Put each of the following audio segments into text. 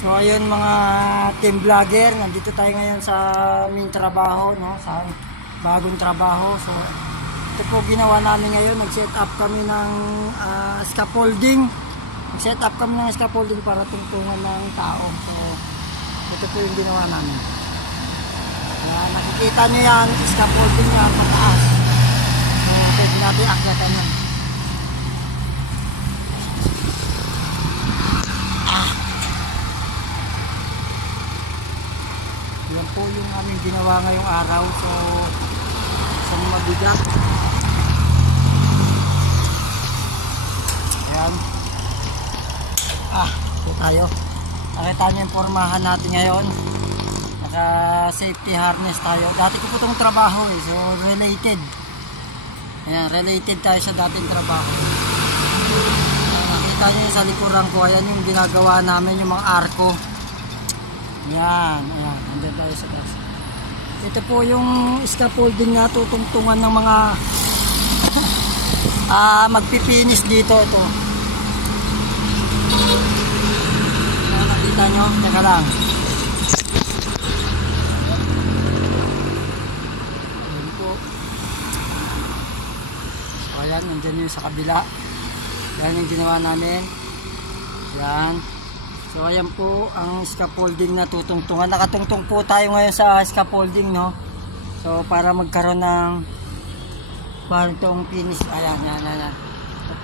So ayun mga team vlogger, nandito tayo ngayon sa aming trabaho, no? Sa bagong trabaho. So ito po ginawa namin ngayon, nag-set up kami ng scaffolding. Nag-set up kami ng scaffolding para tungtungan ng tao. So ito po yung ginawa namin. Yan, nakikita nyo yan, scaffolding yan pataas. So pwede natin akyatan yan. Yan po yung aming ginawa ngayong araw. So sa mabigat. Ayan. Ito tayo. Nakita nyo yung formahan natin ngayon. Naka safety harness tayo. Dati ko po itong trabaho So related. Ayan, related tayo sa dating trabaho. Nakita nyo yung sa likuran ko. Ayan yung ginagawa namin, yung mga arko. Yan, ayan, andyan tayo sa taas. Ito po yung scaffolding na tutungtungan ng mga magpipinis dito. Ito. Nakita nyo? Teka lang. Ayan po. So ayan, andyan yung sa kabila. Yan yung ginawa namin. Yan. So ayan po ang scaffolding na tutungtungan. Nakatungtong po tayo ngayon sa scaffolding, no. So para magkaroon ng parang finish. Ayan.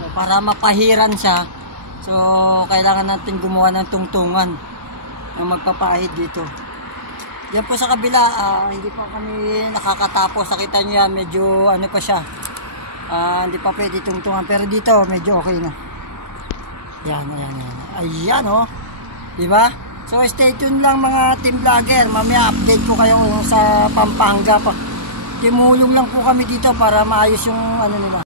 So, para mapahiran siya. So kailangan natin gumawa ng tungtungan na magpapahid dito. Yan po sa kabila, hindi pa kami nakakatapos. Nakita niyo yan, medyo ano pa siya. Hindi pa pwede tungtungan, pero dito medyo okay na. Yan. Ayan, oh. Diba? So stay tuned lang mga team vlogger. Mamaya update ko kayo sa Pampanga pa. Kimulong lang po kami dito para maayos yung ano nila.